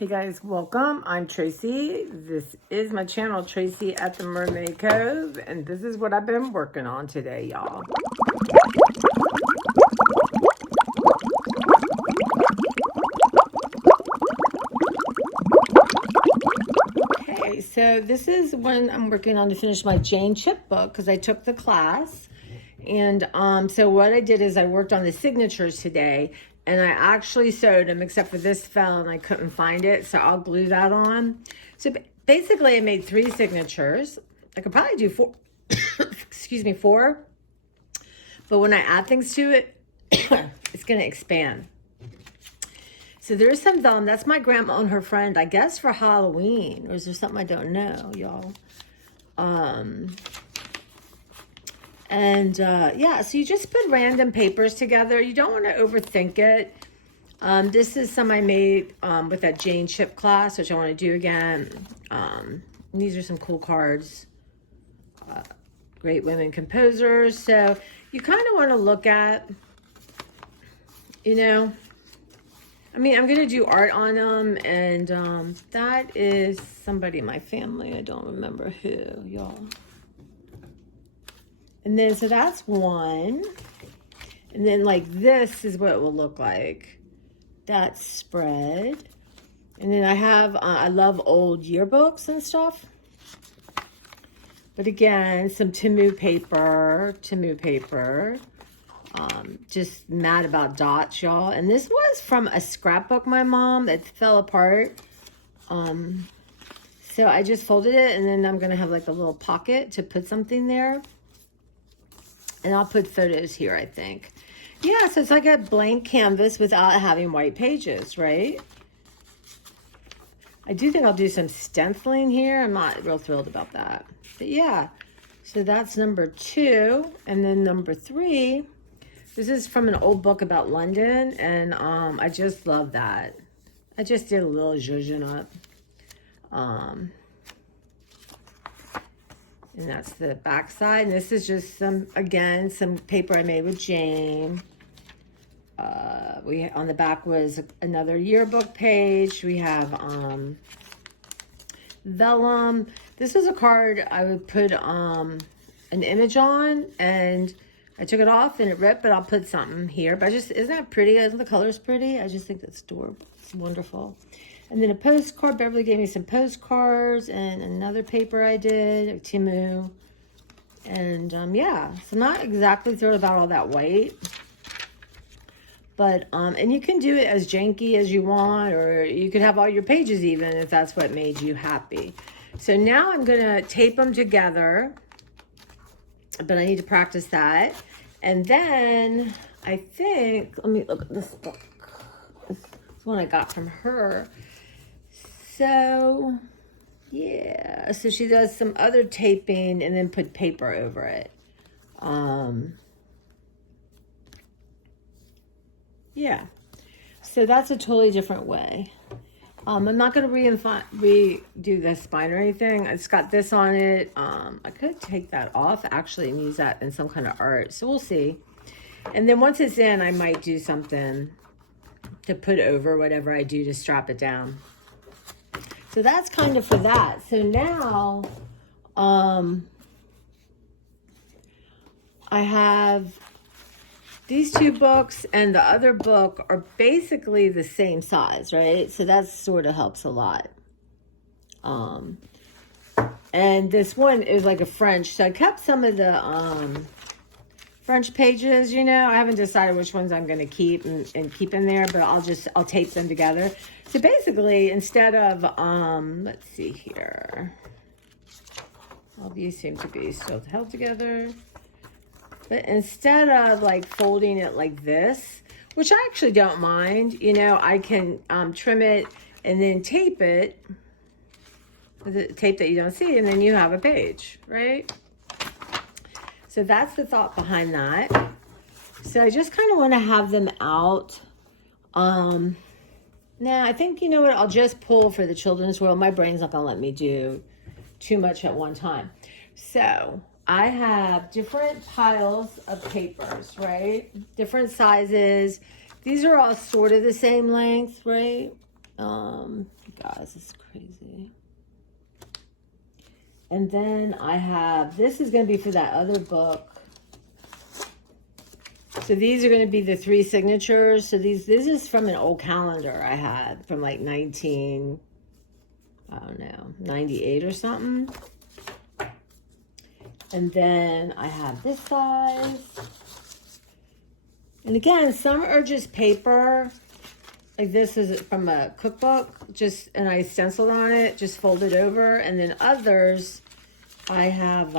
Hey guys, welcome. I'm Tracy. This is my channel, Tracy at the Mermaid Cove, and this is what I've been working on today, y'all. Okay, so this is when I'm working on to finish my Jane Chip book because I took the class. And so what I did is I worked on the signatures today, and I actually sewed them, except for this fell and I couldn't find it, so I'll glue that on. So basically I made 3 signatures. I could probably do 4, excuse me, 4, but when I add things to it, it's gonna expand. So there's some vellum. That's my grandma and her friend, I guess for Halloween, or is there something I don't know, y'all? Yeah, so you just put random papers together. You don't want to overthink it. This is some I made with that Jane Chip class, which I want to do again. These are some cool cards. Great women composers. So you kind of want to look at, you know, I mean, I'm going to do art on them. And that is somebody in my family. I don't remember who, y'all. And then, so that's one. And then like this is what it will look like. That's spread. And then I have, I love old yearbooks and stuff. But again, some Temu paper. Just mad about dots, y'all. And this was from a scrapbook my mom that fell apart. So I just folded it, and then I'm going to have like a little pocket to put something there. And I'll put photos here, I think. Yeah, so it's like a blank canvas without having white pages, right? I do think I'll do some stenciling here. I'm not real thrilled about that. But yeah, so that's number 2. And then number 3, this is from an old book about London. And I just love that. I just did a little zhuzhin up. And that's the back side. And this is just some paper I made with Jane. On the back was another yearbook page. We have vellum. This was a card I would put an image on, and I took it off and it ripped, but I'll put something here. But isn't that pretty? Isn't the colors pretty? I just think that's adorable. It's wonderful. And then a postcard. Beverly gave me some postcards and another paper I did, Temu. And yeah, so I'm not exactly thrilled about all that white. But, and you can do it as janky as you want, or you could have all your pages even if that's what made you happy. So now I'm going to tape them together, but I need to practice that. And then I think, let me look at this book. This is one I got from her. So, yeah, so she does some other taping and then put paper over it. Yeah, so that's a totally different way. I'm not going to redo the spine or anything. It's got this on it. I could take that off actually and use that in some kind of art. So we'll see. And then once it's in, I might do something to put over whatever I do to strap it down. So that's kind of for that. So now, I have these 2 books, and the other book are basically the same size, right? So that sort of helps a lot. And this one is like a French. So I kept some of the French pages, you know. I haven't decided which ones I'm going to keep and keep in there, but I'll tape them together. So basically, instead of, let's see here. All these seem to be still held together. But instead of like folding it like this, which I actually don't mind, you know, I can trim it and then tape it with the tape that you don't see, and then you have a page, right? So that's the thought behind that. So I just kind of want to have them out. Now, I think, you know what, I'll just pull for the children's world. My brain's not going to let me do too much at one time. So I have different piles of papers, right? Different sizes. These are all sort of the same length, right? Guys, it's crazy. And then I have, this is going to be for that other book. So these are going to be the 3 signatures. So this is from an old calendar I had from like 98 or something. And then I have this size. And again, some are just paper. Like this is from a cookbook, and I stenciled on it, just folded over. And then others, I have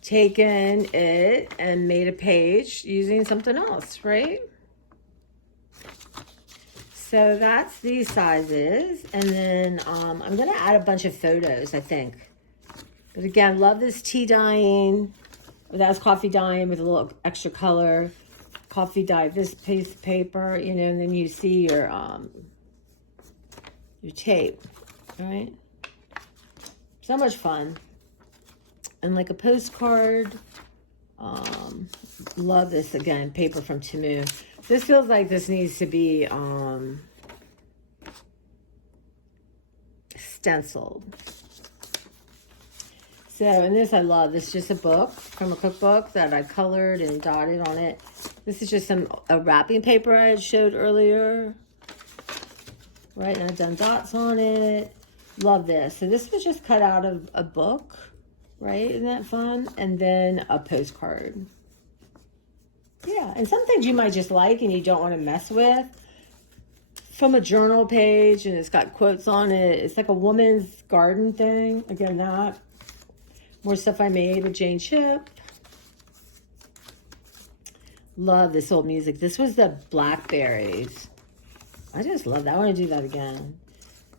taken it and made a page using something else, right? So that's these sizes. And then I'm going to add a bunch of photos, I think. But again, love this tea dyeing. That's coffee dyeing with a little extra color. Coffee dye this piece of paper, and then you see your tape, right? So much fun. And like a postcard. Love this, again, paper from Temu. This feels like this needs to be stenciled. So, and this I love. This is just a book from a cookbook that I colored and dotted on it. This is just a wrapping paper I had showed earlier. Right, and I've done dots on it. Love this. So this was just cut out of a book, right? Isn't that fun? And then a postcard. Yeah, and some things you might just like and you don't want to mess with. From a journal page, and it's got quotes on it. It's like a woman's garden thing. Again, that. More stuff I made with Jane Chip. Love this old music. This was the Blackberries. I just love that. I want to do that again.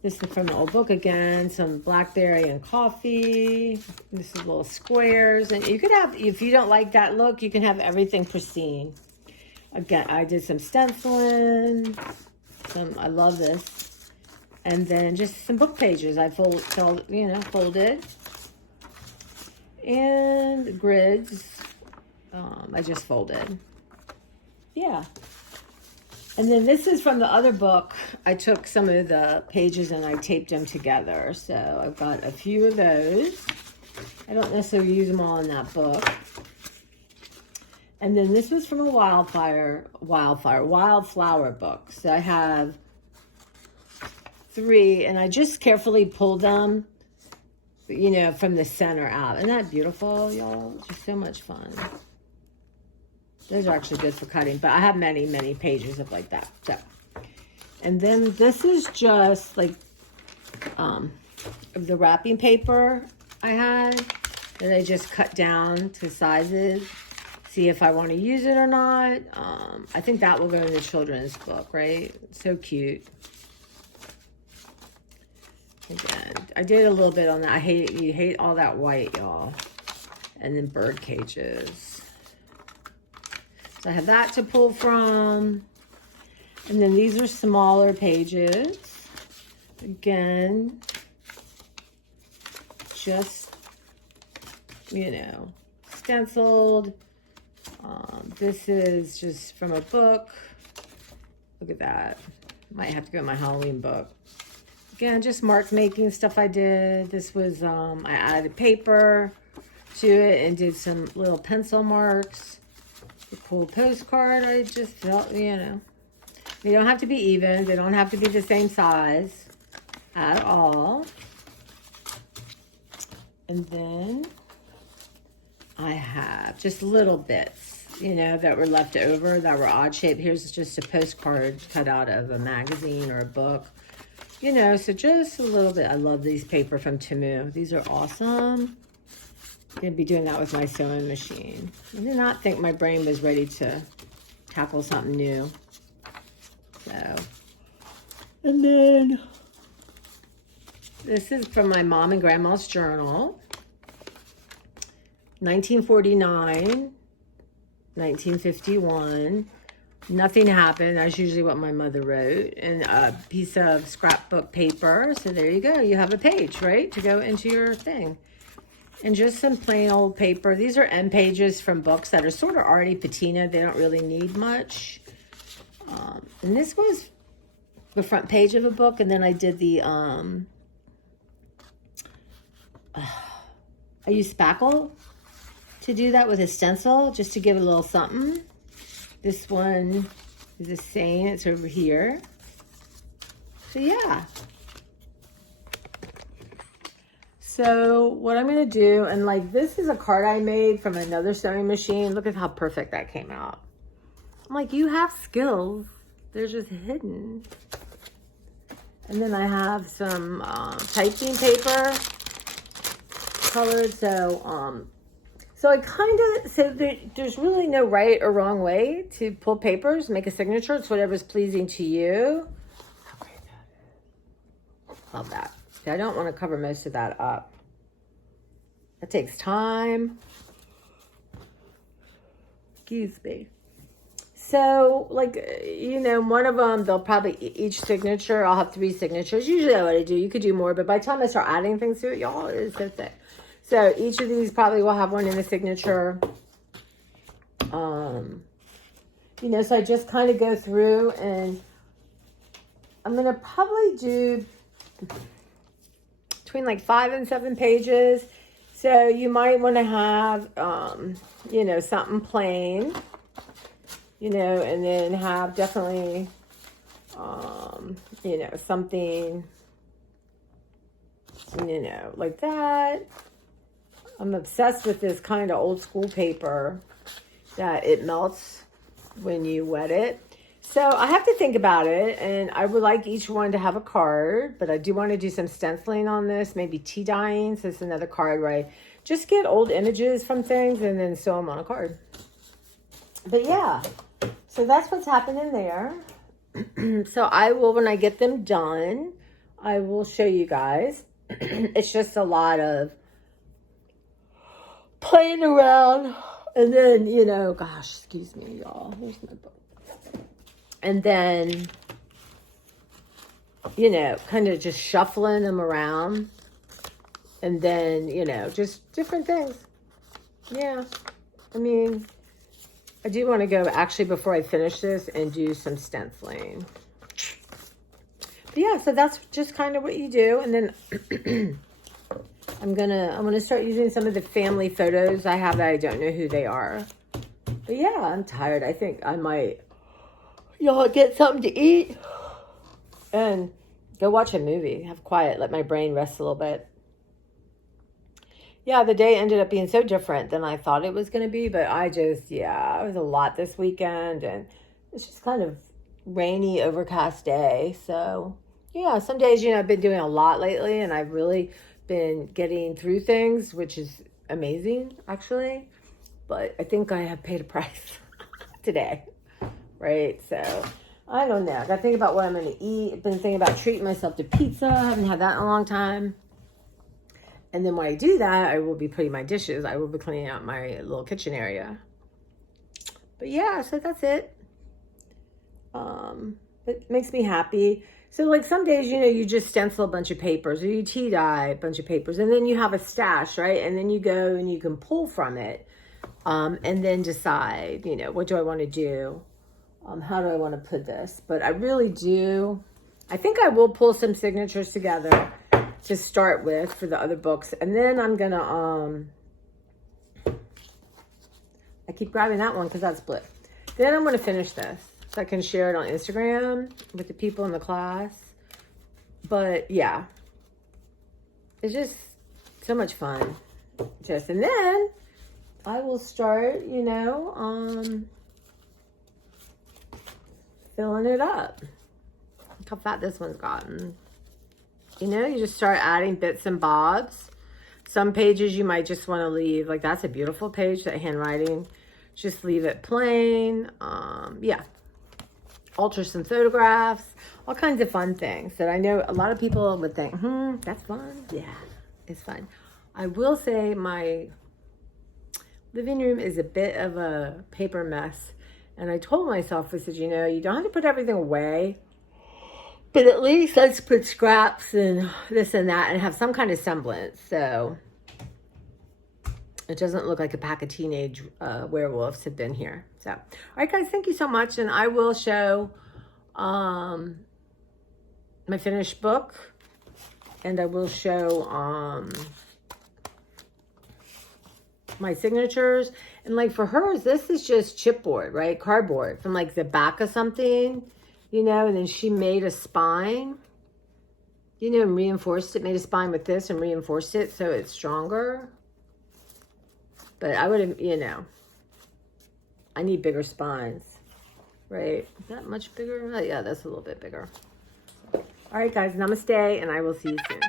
This is from the old book again. Some blackberry and coffee. This is little squares. And you could have, if you don't like that look, you can have everything pristine. Again, I did some stenciling. I love this. And then just some book pages I folded. And grids, I just folded. Yeah. And then this is from the other book. I took some of the pages and I taped them together. So I've got a few of those. I don't necessarily use them all in that book. And then this was from a wildflower book. So I have 3, and I just carefully pulled them, from the center out. Isn't that beautiful, y'all? Just so much fun. Those are actually good for cutting, but I have many, many pages of like that. So, and then this is just like the wrapping paper I had that I just cut down to sizes. See if I want to use it or not. I think that will go in the children's book, right? So cute. Again, I did a little bit on that. You hate all that white, y'all. And then bird cages. So I have that to pull from. And then these are smaller pages. Again, just, stenciled. This is just from a book. Look at that. Might have to go in my Halloween book. Again, just mark making stuff I did. This was, I added paper to it and did some little pencil marks. A cool postcard. I just felt, they don't have to be even. They don't have to be the same size at all. And then I have just little bits, that were left over, that were odd shaped. Here's just a postcard cut out of a magazine or a book. So just a little bit. I love these paper from Temu. These are awesome. I'm going to be doing that with my sewing machine. I did not think my brain was ready to tackle something new. So, and then this is from my mom and grandma's journal. 1949, 1951. Nothing happened. That's usually what my mother wrote. And a piece of scrapbook paper. So there you go. You have a page, right? To go into your thing. And just some plain old paper. These are end pages from books that are sort of already patina. They don't really need much. And this was front page of a book, and then I did the I use spackle to do that with a stencil, just to give it a little something. This one is the same, it's over here. So yeah. So what I'm gonna do, and like this is a card I made from another sewing machine. Look at how perfect that came out. I'm like, you have skills, they're just hidden. And then I have some typing paper, colored. So I kind of, so there's really no right or wrong way to pull papers, make a signature. It's whatever's pleasing to you. How great that is. Love that. See, I don't want to cover most of that up. That takes time. Excuse me. So, like, you know, one of them, they'll probably, each signature, I'll have 3 signatures. Usually I what I do. You could do more, but by the time I start adding things to it, y'all, it's so thick. So each of these probably will have one in the signature. You know, so I just kind of go through, and I'm going to probably do between like 5 and 7 pages. So you might want to have, you know, something plain, you know, and then have definitely, you know, something, you know, like that. I'm obsessed with this kind of old school paper that it melts when you wet it. So I have to think about it, and I would like each one to have a card, but I do want to do some stenciling on this, maybe tea dyeing. So it's another card where I just get old images from things and then sew them on a card. But yeah, so that's what's happening there. So I will, when I get them done, I will show you guys. It's just a lot of playing around, and then, you know, gosh, excuse me, y'all. Here's my book. And then, you know, kind of just shuffling them around. And then, you know, just different things. Yeah. I mean, I do want to go, actually, before I finish this, and do some stenciling. But yeah, so that's just kind of what you do. And then I'm gonna start using some of the family photos I have that I don't know who they are. But yeah, I'm tired. I think I might, y'all, get something to eat and go watch a movie. Have quiet, let my brain rest a little bit. Yeah, the day ended up being so different than I thought it was going to be, but I just, yeah, it was a lot this weekend, and it's just kind of rainy, overcast day. So yeah, some days, you know, I've been doing a lot lately, and I've really been getting through things, which is amazing, actually. But I think I have paid a price today, right? So I don't know. I got to think about what I'm going to eat. I've been thinking about treating myself to pizza. I haven't had that in a long time. And then when I do that, I will be putting my dishes. I will be cleaning out my little kitchen area. But yeah, so that's it. It makes me happy. So like some days, you know, you just stencil a bunch of papers, or you tea dye a bunch of papers, and then you have a stash, right? And then you go and you can pull from it, and then decide, you know, what do I want to do? How do I want to put this? But I really do, I think I will pull some signatures together to start with for the other books. And then I'm gonna, I keep grabbing that one because that's split. Then I'm gonna finish this so I can share it on Instagram with the people in the class. But yeah, it's just so much fun. And then I will start, you know, filling it up. Look how fat this one's gotten. You know, you just start adding bits and bobs. Some pages you might just want to leave. Like, that's a beautiful page, that handwriting. Just leave it plain. Yeah. Alter some photographs. All kinds of fun things that I know a lot of people would think, that's fun. Yeah, it's fun. I will say my living room is a bit of a paper mess. And I told myself, I said, you know, you don't have to put everything away, but at least let's put scraps and this and that and have some kind of semblance. So it doesn't look like a pack of teenage werewolves have been here. So, all right, guys, thank you so much. And I will show my finished book. And I will show my signatures. And like for hers, this is just chipboard, right? Cardboard from like the back of something, you know, and then she made a spine, you know, and reinforced it, made a spine with this and reinforced it so it's stronger. But I would have, you know, I need bigger spines, right? Is that much bigger? Oh, yeah, that's a little bit bigger. All right, guys, namaste, and I will see you soon.